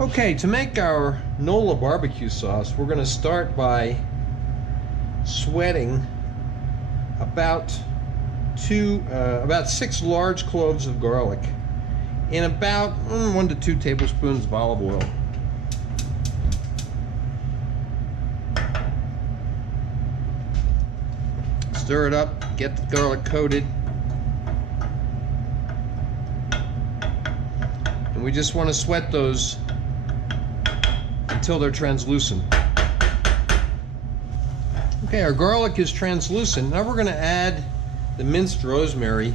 Okay, to make our NOLA barbecue sauce, we're going to start by sweating about 6 large cloves of garlic in about 1 to 2 tablespoons of olive oil. Stir it up, get the garlic coated. And we just want to sweat those until they're translucent. Okay, our garlic is translucent. Now we're going to add the minced rosemary,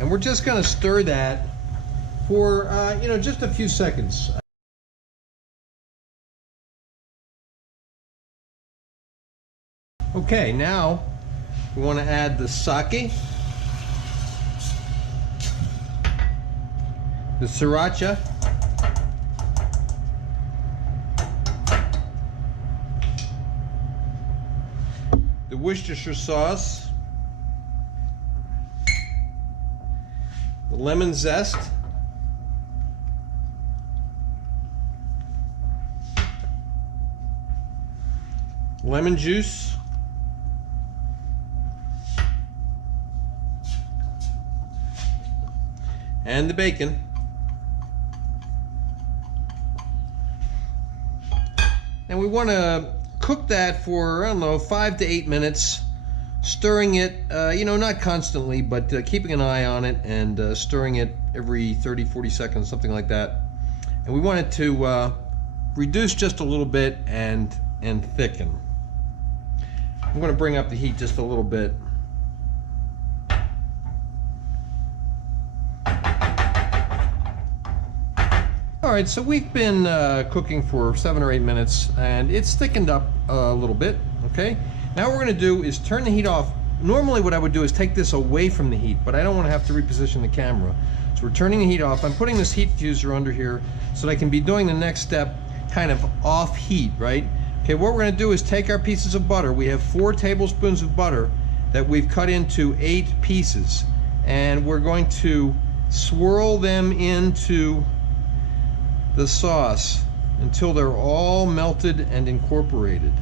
and we're just going to stir that for just a few seconds. Okay, now we want to add the sake, the Sriracha, the Worcestershire sauce, the lemon zest, lemon juice, and the bacon. And we want to cook that for, I don't know, 5 to 8 minutes, stirring it, not constantly, but keeping an eye on it and stirring it every 30-40 seconds, something like that. And we want it to reduce just a little bit and thicken. I'm going to bring up the heat just a little bit. Alright, so we've been cooking for 7 or 8 minutes, and it's thickened up a little bit, okay? Now what we're going to do is turn the heat off. Normally what I would do is take this away from the heat, but I don't want to have to reposition the camera. So we're turning the heat off. I'm putting this heat diffuser under here so that I can be doing the next step kind of off heat, right? Okay, what we're going to do is take our pieces of butter. We have 4 tablespoons of butter that we've cut into 8 pieces, and we're going to swirl them into the sauce until they're all melted and incorporated.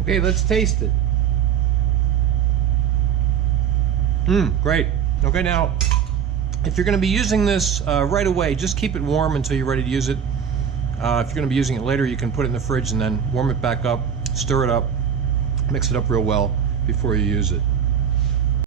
Okay, let's taste it. Great. Okay, now, if you're going to be using this right away, just keep it warm until you're ready to use it. If you're going to be using it later, you can put it in the fridge and then warm it back up, stir it up, mix it up real well before you use it.